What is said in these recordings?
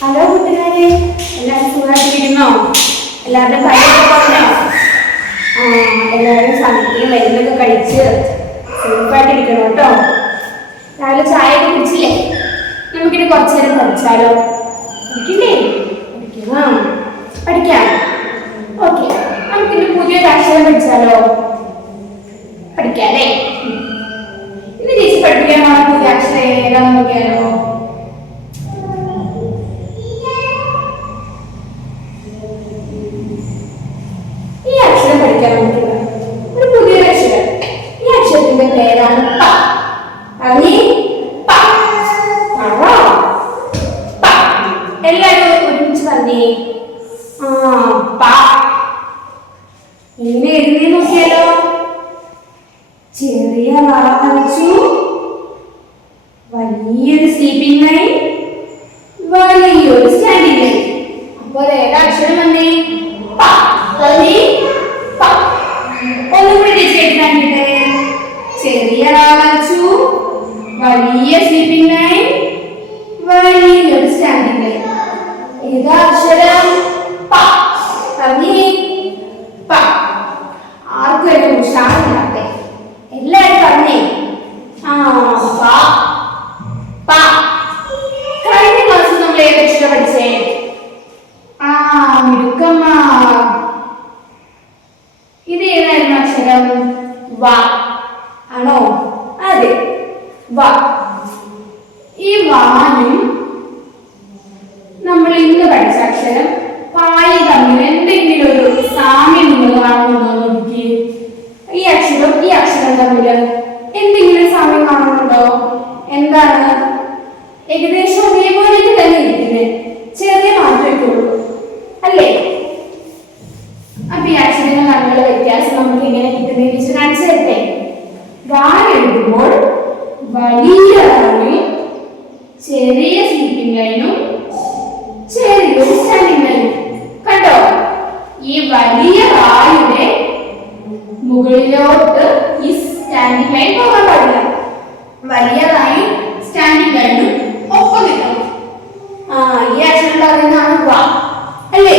Hello കൂട്ടുകാരെ, എല്ലാവരും സുഖമായിട്ടിരിക്കുന്നോ? എല്ലാവരുടെ പനിയൊക്കെ പറഞ്ഞോ? എല്ലാവരും സമയത്തിന് മരുന്നൊക്കെ കഴിച്ച് സേഫായിട്ടിരിക്കണം കേട്ടോ. രാവിലെ ചായ ഒക്കെ കുടിച്ചില്ലേ? നമുക്കിനി കുറച്ചു നേരം പഠിച്ചാലോ? പഠിക്കില്ലേ? പഠിക്കാം. ഓക്കെ, നമുക്കിനി പുതിയൊരു അക്ഷരം പഠിച്ചാലോ? പഠിക്കാം അല്ലേ? ഇന്ന് ചേച്ചി പഠിപ്പിക്കാനുള്ള പുതിയ അക്ഷരം ഏതാണെന്ന് നോക്കിയാലോ? ഒരു പുതിയൊരു അക്ഷരം. ഈ അക്ഷരത്തിന്റെ പേരാണ് പ. എല്ലാവരും ഒരുമിച്ച് പറഞ്ഞേ. പ. എങ്ങനെ എഴുതി നോക്കിയാലോ? ചെറിയ വാ വരച്ചു, വലിയൊരു സ്ലീപ്പിംഗ് ലൈൻ, വലിയൊരു സ്റ്റാൻഡിംഗ് ലൈൻ. അപ്പോൾ ഏതാ അക്ഷരം വന്നേ? പ. ഒന്നുകൂടി ചെയ്തിട്ട് ചെറിയ വരച്ചു, വലിയ സ്ലീപ്പിംഗ് ലൈൻ, വലിയൊരു സ്റ്റാൻഡിംഗ് ലൈൻ. ഏതാ അക്ഷരം? പ. പ. ആർക്കും ഏറ്റവും ഉഷാറില്ലാത്തെ എല്ലാവരും പറഞ്ഞേ. പ. കഴിഞ്ഞ ക്ലാസ്സിൽ നമ്മൾ ഏത് അക്ഷരം പഠിച്ചേ? മിടുക്കമ്മ. ഇത് ഏതായിരുന്നു അക്ഷരം? വ ആണോ? അതെ, വ. ഈ വാനും നമ്മൾ ഇന്ന് പഠിച്ച അക്ഷരം പായും തമ്മിൽ എന്തെങ്കിലും ഒരു സാമ്യം നിങ്ങൾ കാണുന്നുണ്ടോ? നോക്കി, ഈ അക്ഷരം തമ്മിൽ എന്തെങ്കിലും സാമ്യം കാണുന്നുണ്ടോ? എന്താണ്? ഏകദേശം ഒരേപോലെയൊക്കെ തന്നെ ഇരിക്കുന്നത്, ചെറിയ മാറ്റമൊക്കെ ഉള്ളൂ അല്ലേ? അപ്പൊ ഈ അക്ഷരങ്ങൾ തമ്മിലുള്ള വ്യത്യാസം നമുക്ക് എങ്ങനെ കിട്ടുന്നതെന്ന് കാണിച്ചു തരട്ടെ. ഗാ എഴുതുമ്പോൾ വലിയ റായും ചെറിയ സ്ലീപ്പിംഗ് ലൈനും ചെറിയൊരു സ്റ്റാൻഡിംഗ് ലൈനും. കണ്ടോ? ഈ വലിയ റായുടെ മുകളിലോട്ട് ഈ സ്റ്റാൻഡിംഗ് ലൈൻ പോകാൻ പാടില്ല. വലിയ റായും സ്റ്റാൻഡിംഗ് ലൈനും ഒപ്പം കിട്ടണം. ഈ അക്ഷരം പറയുന്നതാണ് വ അല്ലേ?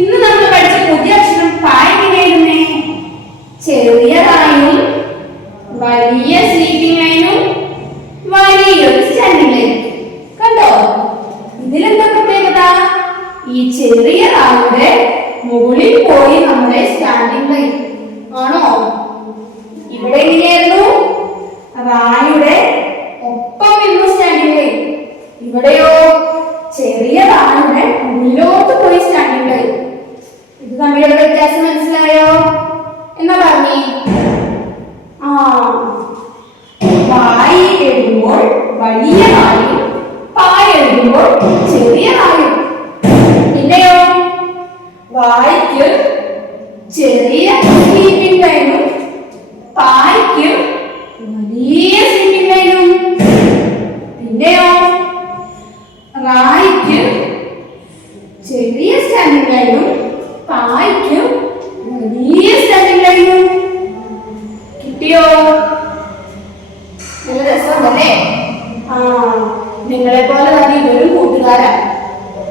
ഇന്ന് നമ്മൾ പഠിച്ച പുതിയ അക്ഷരം പ എങ്ങനെയായിരുന്നേ? ചെറിയ റായും വലിയ സ്ലീപ്പിംഗ് ലൈനും വലിയൊരു സ്റ്റാൻഡിംഗ് ലൈനും. കണ്ടോ? ഇതിലെന്താ പ്രത്യേകത? ഈ ചെറിയ റായുടെ മുകളിൽ പോയി നമ്മുടെ സ്റ്റാൻഡിംഗ് ലൈൻ ആണോ? ഇവിടെ എങ്ങനെയായിരുന്നു? റായുടെ ഒപ്പം നിന്നു സ്റ്റാൻഡിംഗ് ലൈൻ. ഇവിടെയോ ചെറിയ റായുടെ മുന്നിലോട്ട് പോയി സ്റ്റാൻഡിംഗ് ലൈൻ. ഇത് തമ്മിലുള്ള വ്യത്യാസം മനസ്സിലായോ? എന്നാ പറഞ്ഞേ. വായി എഴുതുമ്പോൾ വലിയ റായും പായ എഴുതുമ്പോൾ ചെറിയ റായും. പിന്നെയോ വായിക്ക് ചെറിയ സ്ലീപ്പിംഗ് ലൈനും പായ്ക്ക് വലിയ സ്ലീപ്പിംഗ് ലൈനും. പിന്നെയോ റായിക്ക് ചെറിയ സ്റ്റാൻഡിംഗ് ലൈനും പായ്ക്ക് വലിയ സ്റ്റാൻഡിംഗ് ലൈനും. കിട്ടിയോ? നല്ല രസമുണ്ടല്ലേ? നിങ്ങളെ പോലെ തന്നെ ഇവരും കൂട്ടുകാരാണ്.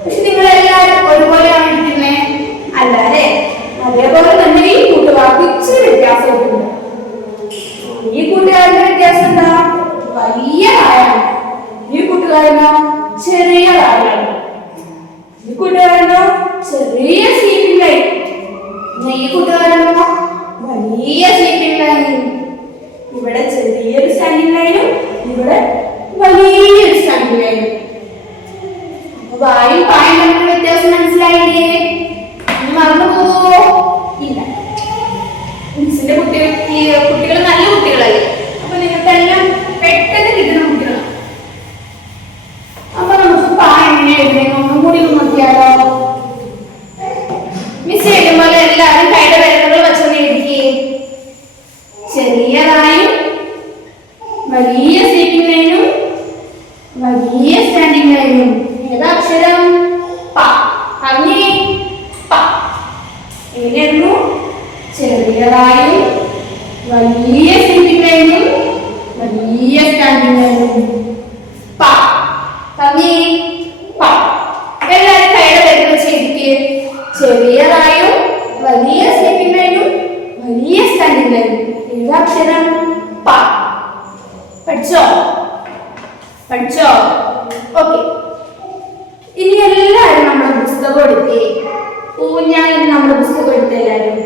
പക്ഷെ നിങ്ങളെല്ലാവരും ഒരുപോലെയാണ് ഇരിക്കുന്നേ അല്ല അല്ലേ? അതേപോലെ തന്നെ ഈ കൂട്ടുകാർക്ക് ഇച്ചിരി വ്യത്യാസമുണ്ട്. ഈ കൂട്ടുകാരുടെ വ്യത്യാസം എന്താ? വലിയ റായാണ്. ഈ കൂട്ടുകാരനോ ചെറിയ റായാണ്. ഈ കൂട്ടുകാരനോ ചെറിയ സ്ലീപ്പിംഗ് ലൈൻ. ഈ കൂട്ടുകാരനോ വലിയ സ്ലീപ്പിംഗ് ലൈൻ. ഇവിടെ ചെറിയൊരു സ്റ്റാൻഡിംഗ് ലൈനും ഇവിടെ വലിയൊരു സ്റ്റാൻഡിംഗ് ലൈനും. അപ്പൊ വായും പായും തമ്മിലുള്ള വ്യത്യാസം മനസ്സിലായില്ലേ? മറന്നു പോവോ? ഇല്ല. മിസ്സിന്റെ കുട്ടികൾ നല്ല കുട്ടികളല്ലേ? അപ്പൊ നിങ്ങൾക്കെല്ലാം പെട്ടെന്ന് കിട്ടുന്ന കുട്ടികളാണ്. അപ്പൊ നമുക്ക് പാ എങ്ങനെ എഴുതുന്നത് ഒന്നും കൂടി നോക്കിയാലോ? മിസ് എഴുതുമ്പോൾ എല്ലാവരും കൈയുടെ വിരലുകൾ വെച്ചൊന്ന് എഴുതിക്കേ. ചെറിയ റായും വലിയ സ്ലീപ്പിംഗ് ലൈനും വലിയ സ്റ്റാൻഡിംഗ് ലൈനും. ഏതാ അക്ഷരം? പ. പറഞ്ഞേ. പ. എങ്ങനെയായിരുന്നു? ചെറിയ റായും വലിയ സ്ലീപ്പിംഗ് ലൈനും വലിയ സ്റ്റാൻഡിംഗ് ലൈനും. പ. പറഞ്ഞേ. പ. വലിയ സ്ലീപ്പിംഗ് ലൈനും വലിയ സ്റ്റാൻഡിംഗ് ലൈനും. ഏതാക്ഷരം? പ. പഠിച്ചോ? പഠിച്ചോ? ഓക്കെ. ഇനി എല്ലാവരും നമ്മുടെ പുസ്തകം എടുത്തേ. ഞാൻ നമ്മുടെ പുസ്തകം എടുത്ത എല്ലാവരും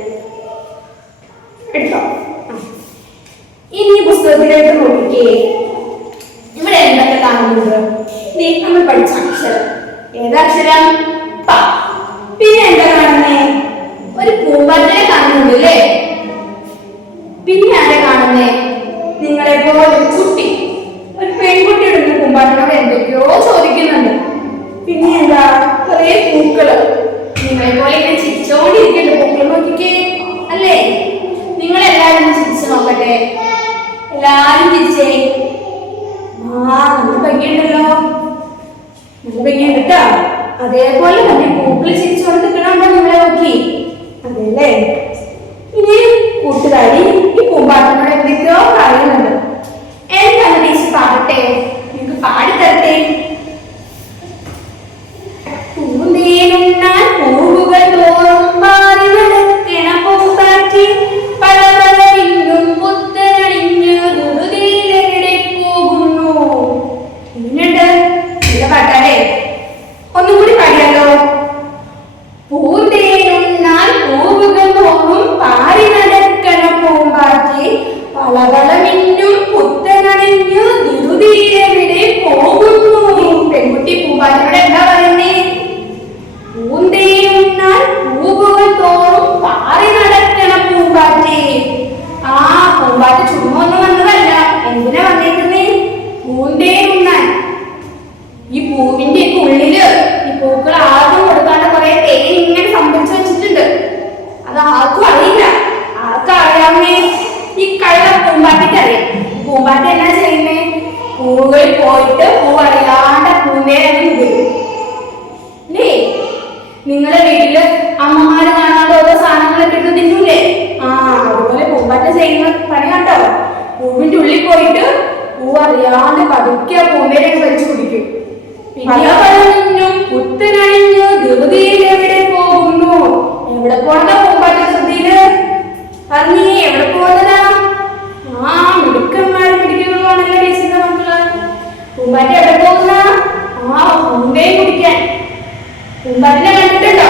എടുത്തോ. ഇനി പുസ്തകത്തിലേക്ക് നോക്കിക്കേ. ഇവിടെ എന്തൊക്കെ കാണുന്നുണ്ട്? നമ്മൾ പഠിച്ച അക്ഷരം. ഏതാക്ഷരം? പ. പിന്നെ എന്താ കാണുന്നേ? ഒരു പൂമ്പാറ്റയെ കാണുന്നുണ്ട് അല്ലേ? പിന്നെ ആരെ കാണുന്നേ? നിങ്ങളെ പോലെ ഒരു കുട്ടി, ഒരു പെൺകുട്ടിയുടെ പൂമ്പാറ്റയോട് എന്തൊക്കെയോ ചോദിക്കുന്നുണ്ട്. പിന്നെ എന്താ? കുറെ പൂക്കള്, നിങ്ങളെ പോലെ ഇങ്ങനെ ചിരിച്ചോണ്ടിരിക്കേണ്ട പൂക്കൾ. നോക്കിക്കേ അല്ലേ? നിങ്ങളെല്ലാരും ചിരിച്ചു നോക്കട്ടെ. എല്ലാരും ചിരിച്ചേ. നല്ല ഭംഗിയുണ്ടല്ലോ, നല്ല ഭംഗിയുണ്ട് കേട്ടോ. അതേപോലെ തന്നെ പൂക്കൾ ചിരിച്ചോണ്ട് നിൽക്കണുണ്ടോ നിങ്ങളെ നോക്കി? അതെല്ലേ. ഇനി കൂട്ടുകാരി ഈ പൂമ്പാറ്റനോട് എന്തൊക്കെയോ പറയുന്നുണ്ട്. എന്താണ് ടീച്ചർ പാടട്ടെ? നിങ്ങൾക്ക് പാടിത്തരട്ടെ. പൂന്തേനുണ്ണാൻ പൂവുകൾ തോറും മാറി നടക്കണ പൂമ്പാറ്റി പല പല ഇന്നും പുത്തനണിഞ്ഞ് ധൃതിയിലെവിടെ പോകുന്നു. ഇങ്ങനെയുണ്ട് നല്ല പാട്ടാലേ. ഒന്നും കൂടി പാടിയാലോ? പൂന്തേനുണ്ണാൻ പൂവുകൾ തോറും പാറി നടക്കണ പൂമ്പാറ്റി പല പല മിന്നും പുത്തനണിഞ്ഞ് ധൃതിയിലെവിടെ പോകുന്നു. പെൺകുട്ടി പൂമ്പാറ്റിയോട് എന്താ പറയുന്നേ? പൂന്തേനുണ്ണാൻ പൂവുകൾ തോറും പാറി നടക്കണ പൂമ്പാറ്റി. ആ പൂമ്പാറ്റി ചുമ്മാ ഒന്നും വന്നതല്ല. എന്തിനാ വന്നേക്കുന്നേ? പൂന്തേനുണ്ണാൻ. ഈ പൂവിന്റെ ഉള്ളില് ഈ പൂക്കൾ ആർക്കും കൊടുക്കാണ്ട് കുറെ തേൻ ഇങ്ങനെ സംഭരിച്ചു വെച്ചിട്ടുണ്ട്. അത് ആർക്കും അറിയില്ല. ആർക്കും അറിയാമേ? ഈ കള്ള പൂമ്പാറ്റിക്ക് അറിയാം. പൂമ്പാറ്റി എന്നാ ചെയ്യുന്നേ? പൂവുകളിൽ പോയിട്ട് പൂ അറിയാണ്ട് പൂന്തേനെ മുകളിൽ അല്ലേ? നിങ്ങളുടെ വീട്ടില് അമ്മമാര് കാണാണ്ട് ഓരോ സാധനങ്ങളൊക്കെ ഇട്ട് തിന്നൂലേ? അതുപോലെ പൂമ്പാറ്റ ചെയ്യുന്ന പണി കണ്ടോ? പൂവിന്റെ ഉള്ളിൽ പോയിട്ട് പൂ അറിയാണ്ട് പതുക്കെ പൂന്തേനെ വലിച്ചു കുടിക്കും. പിന്നെ പഴഞ്ഞും പുത്തനണിഞ്ഞു ധൃതിയിൽ എവിടെ പോകുന്നു? എവിടെ പോണതാ പൂമ്പാറ്റ ധൃതിയില്? പറഞ്ഞേ, എവിടെ പോകുന്നതാ? മിടുക്കന്മാരെ പിടിക്കുന്നതാണല്ലോ ടീച്ചറിന്റെ മക്കള്. പൂമ്പാറ്റ എവിടെ പോകുന്ന? പൂന്തേൻ കുടിക്കാൻ. പൂമ്പാറ്റിനെ കണ്ടിട്ടുണ്ടോ?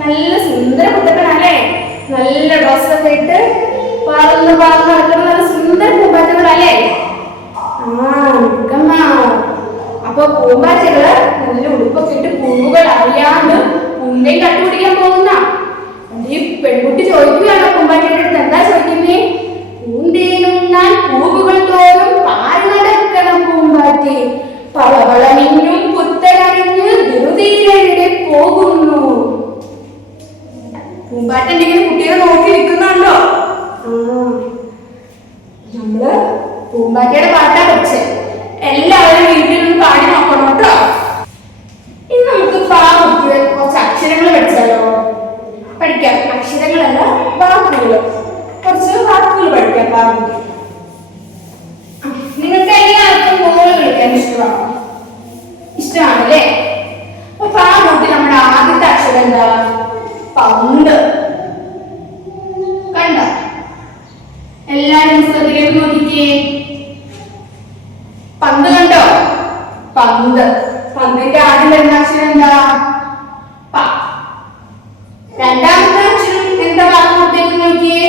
നല്ല സുന്ദര കുട്ടപ്പനല്ലേ? നല്ല ഡ്രസ്സൊക്കെ ഇട്ട് പറന്ന് പറന്ന് നടക്കുന്ന നല്ല സുന്ദര പൂമ്പാറ്റകളല്ലേ? അപ്പൊ പൂമ്പാറ്റകള് നല്ല ഉടുപ്പൊക്കെ ഇട്ട് പൂവുകൾ അറിയാണ്ട് പൂന്തേൻ കണ്ടുപിടിക്കാൻ പോകുന്ന ഈ പെൺകുട്ടി ചോദിക്കുകയാണോ പൂമ്പാറ്റയുടെ അടുത്ത്? എന്താ ചോദിക്കുന്നേ? പൂന്തേനുണ്ണാൻ പൂവുകൾ തോറും പാറി നടക്കണ പൂമ്പാറ്റി പളവളമിന്നും പുത്തനണിഞ്ഞ് ധൃതിയിലെവിടെ പോകുന്നു. പൂമ്പാറ്റ എന്തെങ്കിലും കുട്ടികളെ നോക്കി നിൽക്കുന്നുണ്ടോ? നമ്മള് പൂമ്പാറ്റയുടെ പാട്ടാ പഠിച്ചേ. എല്ലാവരും വീട്ടിലൊന്ന് പാടി നോക്കണം കേട്ടോ. ഇനി നമുക്ക് കുറച്ച് അക്ഷരങ്ങൾ പഠിച്ചാലോ? പഠിക്കാം. അക്ഷരങ്ങളല്ല, വാക്കുകൾ. കുറച്ച് വാക്കുകൾ പഠിക്കാം. നിങ്ങൾക്ക് എല്ലാവർക്കും ബോൾ കളിക്കാൻ ഇഷ്ടമാണോ? ഇഷ്ടമാണല്ലേ? അപ്പൊ പാമ്പൂട്ടി നമ്മുടെ ആദ്യത്തെ അക്ഷരം എന്താ? പന്ത്. കണ്ട? എല്ലാരും പുസ്തകത്തിലേക്ക് നോക്കിക്കേ. പന്ത് കണ്ടോ? പന്ത്. പന്തിന്റെ ആദ്യം വരുന്ന അക്ഷരം എന്താ? പ. രണ്ടാമത്തെ അക്ഷരം എന്താ? വാക്കുത്തേക്ക് നോക്കിയേ.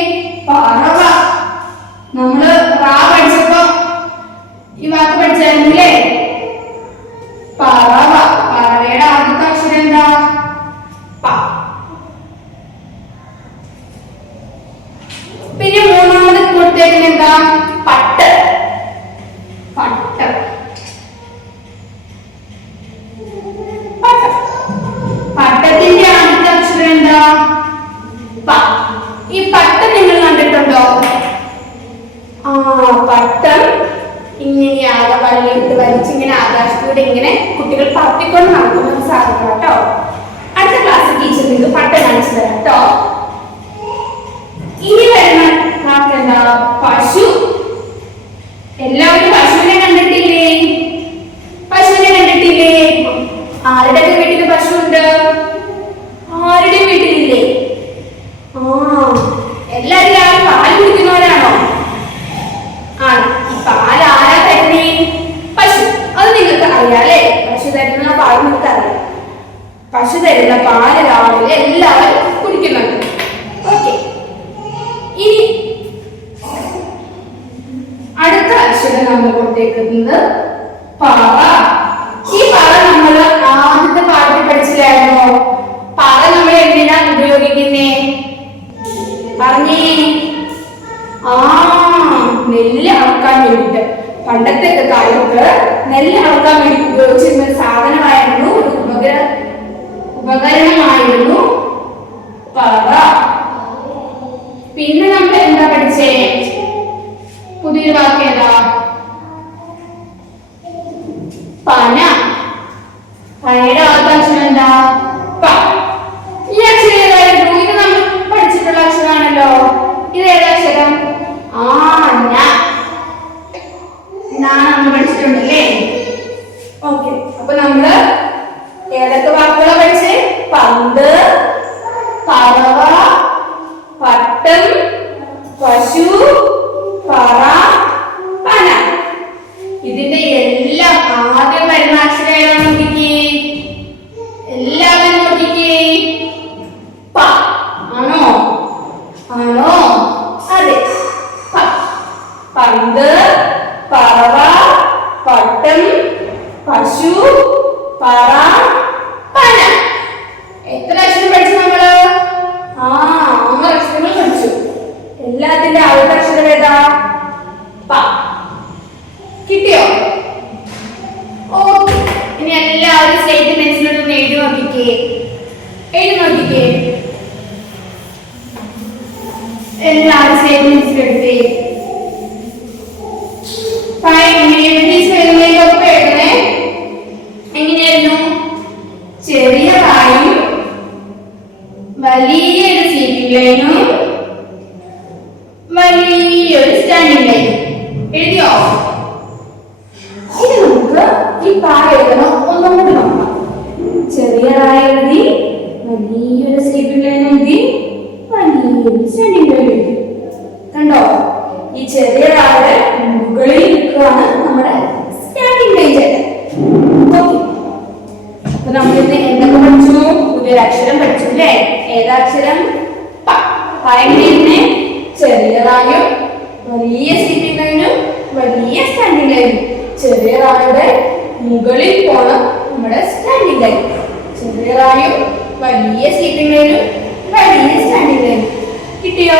പറവ. നമ്മള് റാ പഠിച്ചപ്പോ ഈ വാക്ക് പഠിച്ചായിരുന്നില്ലേ? പറവ. പറവയുടെ ആദ്യത്തെ അക്ഷരം എന്താ? പ. പിന്നെ മൂന്നാമത് കൊടുത്തേക്കുന്ന എന്താ? പട്ട്. പട്ട്. പട്ടത്തിന്റെ ആദ്യത്തെ അക്ഷരം എന്താ? പ. ഈ പട്ടം നിങ്ങൾ കണ്ടിട്ടുണ്ടോ? പട്ടം ഇങ്ങനെ വള്ളിയിട്ട് വലിച്ചിങ്ങനെ ആകാശത്തൂടെ ഇങ്ങനെ കുട്ടികൾ പറത്തിക്കൊണ്ട് നടക്കുന്ന സാധനം കേട്ടോ. അടുത്ത ക്ലാസ്സിൽ ടീച്ചർ നിങ്ങൾക്ക് പട്ടം കാണിച്ചു തരാം കേട്ടോ. ഇനി വരുന്ന വാക്ക് എന്താ? പശു. എല്ലാവരും പശുവിനെ കണ്ടിട്ടില്ലേ? പശുവിനെ കണ്ടിട്ടില്ലേ? ആരുടെ വീട്ടില് പശു ഉണ്ട്? ആരുടെ വീട്ടിലില്ലേ? പാൽ നിൽക്കാറില്ല. പശു തരുന്ന പാല് രാവിലെ എല്ലാവരും കുടിക്കുന്നുണ്ട്. ഓക്കെ, ഇനി അടുത്ത അക്ഷരം നമ്മൾ കൊടുത്തേക്കുന്നത് പറ. ഈ പറ നമ്മൾ ആദ്യത്തെ പാഠത്തിൽ പഠിച്ചില്ലായിരുന്നോ? പറ നമ്മൾ എന്തിനാ ഉപയോഗിക്കുന്നേ? പറഞ്ഞേ. നെല്ല് അളക്കാൻ വേണ്ടിട്ട്. പണ്ടത്തെ കാലത്ത് നെല്ല് അളക്കാൻ വേണ്ടി ഉപയോഗിച്ചിരുന്ന ഒരു സാധനമായിരുന്നു, ഒരു ഉപകരണമായിരുന്നു പറ. പിന്നെ നമ്മൾ എന്താ പഠിച്ചേ? പുതിയൊരു വാക്ക് ഏതാ? പന. പനയുടെ ആദ്യാക്ഷരം എന്താ? പ. ഈ അക്ഷരം ഏതായിരുന്നു? ഇത് നമ്മൾ പഠിച്ചിട്ടുള്ള അക്ഷരമാണല്ലോ. ഇത് ഏതാക്ഷരം? നമ്മൾ പഠിച്ചിട്ടുണ്ടല്ലേ. ഓക്കെ, അപ്പൊ നമ്മള് ഏതൊക്കെ വാക്കുകളാ പഠിച്ചേ? പന്ത്, പറവ, പട്ടം, പശു, പറ, പന. ഇതിന്റെ എല്ലാം ആദ്യം വരുന്ന അക്ഷരം ഏതാ നോക്കിക്കേ? എല്ലാവരും നോക്കിക്കേ. പ ആണോ? ആണോ? അതെ, പ. പന്ത്, പറവ, പട്ടം, പശു, പറ, പന. എത്ര അക്ഷരം പഠിച്ചു നമ്മള്? 6 അക്ഷരങ്ങൾ പഠിച്ചു. എല്ലാത്തിന്റെ ആദ്യത്തെ അക്ഷരം ഏതാ? പ. കിട്ടിയോ? ഓക്കെ, ഇനി എല്ലാവരും സ്ലേറ്റ് പെൻസിലോട്ട് എഴുതി നോക്കിക്കേ. എല്ലാവരും സ്ലേറ്റ് പെൻസിൽ എടുത്തേ. എങ്ങനെയായിരുന്നു? ചെറിയ കായും വലിയൊരു സ്ലീപ്പിംഗ് ലൈനും വലിയൊരു സ്റ്റാൻഡിംഗ് ലൈനും. എഴുതിയോ? ഇനി നമുക്ക് ഈ പായ എഴുതണം. ഒന്നും കൂടി നോക്കാം. ചെറിയ കായ എഴുതി, വലിയൊരു സ്ലീപ്പിംഗ് ലൈൻ എഴുതി, വലിയൊരു സ്റ്റാൻഡിംഗ് ലൈൻ എഴുതി. കണ്ടോ? ഈ ചെറിയ കായുടെ മുകളിൽ നിൽക്കുകയാണ് നമ്മുടെ സ്റ്റാൻഡിംഗ് ലൈൻ ചേട്ടൻ. അപ്പൊ നമ്മളിന്ന് എന്തൊക്കെ പഠിച്ചു? പുതിയൊരു അക്ഷരം പഠിച്ചു അല്ലേ? ഏതാക്ഷരം? പ. എങ്ങനെയാണ്? ചെറിയതായും വലിയ സ്ലീപ്പിംഗ് ലൈനും വലിയ സ്റ്റാൻഡിംഗ് ലൈനും. ചെറിയതായുടെ മുകളിൽ പോണ നമ്മുടെ സ്റ്റാൻഡിംഗ് ലൈൻ. ചെറിയതായും വലിയ സ്ലീപ്പിംഗ് ലൈനും വലിയ സ്റ്റാൻഡിംഗ് ലൈനും. കിട്ടിയോ?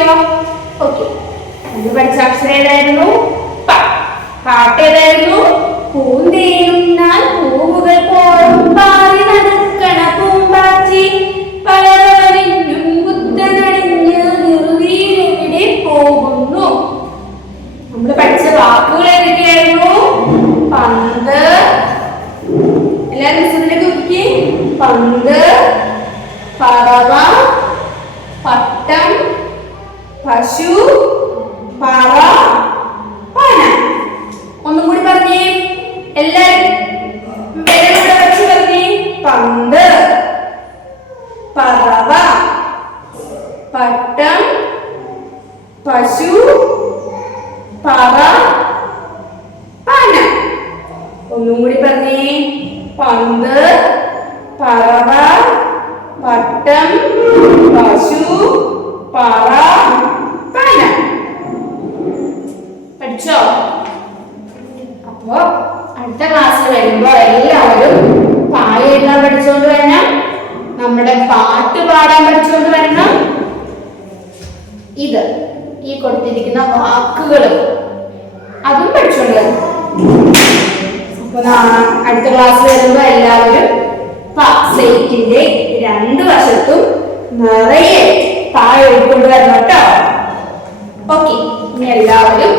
ഓക്കെ, നമ്മൾ പഠിച്ച അക്ഷരം ഏതായിരുന്നു? പ. പാട്ട് ഏതായിരുന്നു? പൂന്തേനുണ്ണാൻ പൂവുകൾ പോലും പാറി നടക്കണ പൂമ്പാറ്റി, പലവരിഞ്ഞും ബുദ്ധനണിഞ്ഞ് നിർവീരെവിടെ പോകുന്നു. നമ്മൾ പഠിച്ച വാക്കുകൾ ഏതൊക്കെയായിരുന്നു? പന്ത്. എല്ലാവരും മിസ്സിലേക്ക് നോക്കിക്കേ. പന്ത്, പറവ, പട്ടം, പശു, പറ, പന. ഒന്നും കൂടി പറഞ്ഞേ. എല്ലാരും വിരലൂടെ വെച്ച് പറഞ്ഞേ. പന്ത്, പറവ, പട്ടം, പശു, പറ, പന. ഒന്നും കൂടി പറഞ്ഞേ. പന്ത്, പറവ, പട്ടം, പശു, പറ, പന. പഠിച്ചോ? അപ്പോ അടുത്ത ക്ലാസ്സിൽ വരുമ്പോ എല്ലാവരും പായ എഴുതാൻ പഠിച്ചുകൊണ്ട് വരണം. നമ്മുടെ പാട്ട് പാടാൻ പഠിച്ചുകൊണ്ട് വരണം. ഇത് ഈ കൊടുത്തിരിക്കുന്ന വാക്കുകൾ അതും പഠിച്ചുകൊണ്ട് വരണം. അപ്പൊ അടുത്ത ക്ലാസ്സിൽ വരുമ്പോ എല്ലാവരും സ്ലേറ്റിന്റെ 2 വശത്തും നിറയെ പായ എഴുതിക്കൊണ്ട് വരണം കേട്ടോ. ഓക്കെ, ഇനി എല്ലാവരും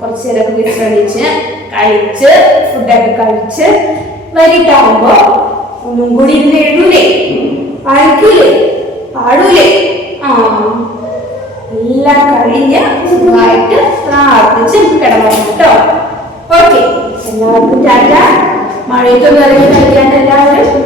കുറച്ചു നേരം വിശ്രമിച്ച് കഴിച്ച് ഫുഡൊക്കെ കഴിച്ച് വൈകിട്ടാവുമ്പോ ഒന്നും കൂടി ഇരുന്ന് എഴുതൂലേ? വായിക്കൂലേ? പാടൂലേ? എല്ലാം കഴിഞ്ഞ് സുഖമായിട്ട് പ്രാർത്ഥിച്ച് കിടന്നു കേട്ടോ. ഓക്കെ, എല്ലാവർക്കും ടാറ്റ. മഴയത്തൊന്നും ഇറങ്ങി കളിക്കാൻ എല്ലാവരും